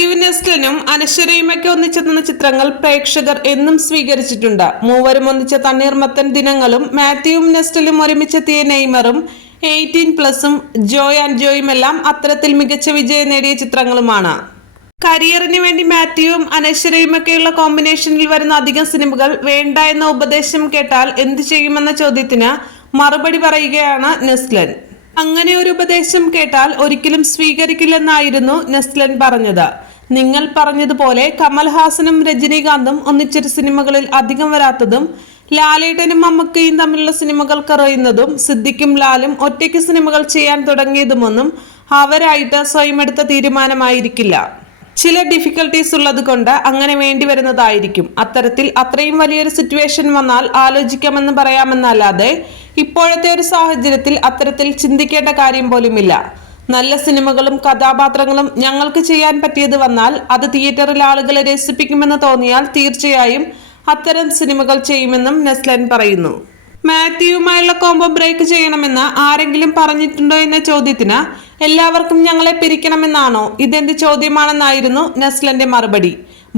നെസ്റ്റലിനും അനശ്വരയുമൊക്കെ ഒന്നിച്ചെത്തുന്ന ചിത്രങ്ങൾ പ്രേക്ഷകർ എന്നും സ്വീകരിച്ചിട്ടുണ്ട്. മൂവരും ഒന്നിച്ച തണ്ണീർമത്തൻ ദിനങ്ങളും മാത്യുവും നെസ്റ്റലും ഒരുമിച്ചെത്തിയ നെയ്മറും എയ്റ്റീൻ പ്ലസും ജോയ് ആൻഡ് ജോയുമെല്ലാം അത്തരത്തിൽ മികച്ച വിജയം നേടിയ ചിത്രങ്ങളുമാണ്. കരിയറിന് വേണ്ടി മാത്യുവും അനശ്വരയുമൊക്കെയുള്ള കോമ്പിനേഷനിൽ വരുന്ന അധികം സിനിമകൾ വേണ്ട എന്ന ഉപദേശം കേട്ടാൽ എന്തു ചെയ്യുമെന്ന ചോദ്യത്തിന് മറുപടി പറയുകയാണ് നെസ്ലൻ അങ്ങനെ ഒരു ഉപദേശം കേട്ടാൽ ഒരിക്കലും സ്വീകരിക്കില്ലെന്നായിരുന്നു നെസ്ലൻ പറഞ്ഞത്. നിങ്ങൾ പറഞ്ഞതുപോലെ കമൽഹാസനും രജനീകാന്തും ഒന്നിച്ചൊരു സിനിമകളിൽ അധികം വരാത്തതും ലാലേട്ടനും അമ്മക്കയും തമ്മിലുള്ള സിനിമകൾ കറയുന്നതും സിദ്ദിഖും ലാലും ഒറ്റയ്ക്ക് സിനിമകൾ ചെയ്യാൻ തുടങ്ങിയതുമൊന്നും അവരായിട്ട് സ്വയം എടുത്ത തീരുമാനമായിരിക്കില്ല. ചില ഡിഫിക്കൽട്ടീസ് ഉള്ളത് കൊണ്ട് അങ്ങനെ വേണ്ടി വരുന്നതായിരിക്കും. അത്തരത്തിൽ അത്രയും വലിയൊരു സിറ്റുവേഷൻ വന്നാൽ ആലോചിക്കാമെന്ന് പറയാമെന്നല്ലാതെ ഇപ്പോഴത്തെ ഒരു സാഹചര്യത്തിൽ അത്തരത്തിൽ ചിന്തിക്കേണ്ട കാര്യം പോലുമില്ല. നല്ല സിനിമകളും കഥാപാത്രങ്ങളും ഞങ്ങൾക്ക് ചെയ്യാൻ പറ്റിയത് വന്നാൽ അത് തിയേറ്ററിൽ ആളുകളെ രസിപ്പിക്കുമെന്ന് തോന്നിയാൽ തീർച്ചയായും അത്തരം സിനിമകൾ ചെയ്യുമെന്നും നെസ്ലൻ പറയുന്നു. മാത്യുവുമായുള്ള കോംബോ ബ്രേക്ക് ചെയ്യണമെന്ന് ആരെങ്കിലും പറഞ്ഞിട്ടുണ്ടോ എന്ന ചോദ്യത്തിന് എല്ലാവർക്കും ഞങ്ങളെ പിരിക്കണമെന്നാണോ? ഇതെന്ത് ചോദ്യമാണെന്നായിരുന്നു നെസ്ലന്റെ മറുപടി.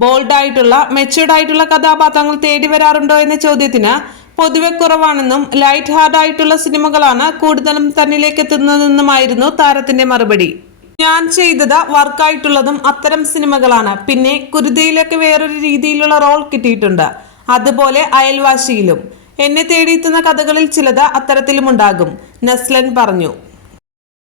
ബോൾഡായിട്ടുള്ള ആയിട്ടുള്ള മെച്ചുവർഡ് ആയിട്ടുള്ള കഥാപാത്രങ്ങൾ തേടി വരാറുണ്ടോ എന്ന ചോദ്യത്തിന് പൊതുവെ കുറവാണെന്നും ലൈറ്റ് ഹാർഡ് ആയിട്ടുള്ള സിനിമകളാണ് കൂടുതലും തന്നിലേക്ക് എത്തുന്നതെന്നുമായിരുന്നു താരത്തിന്റെ മറുപടി. ഞാൻ ചെയ്തത് വർക്കായിട്ടുള്ളതും അത്തരം സിനിമകളാണ്. പിന്നെ കുരുതയിലൊക്കെ വേറൊരു രീതിയിലുള്ള റോൾ കിട്ടിയിട്ടുണ്ട്. അതുപോലെ അയൽവാശിയിലും എന്നെ തേടിയെത്തുന്ന കഥകളിൽ ചിലത് അത്തരത്തിലുമുണ്ടാകും നസ്ലൻ പറഞ്ഞു.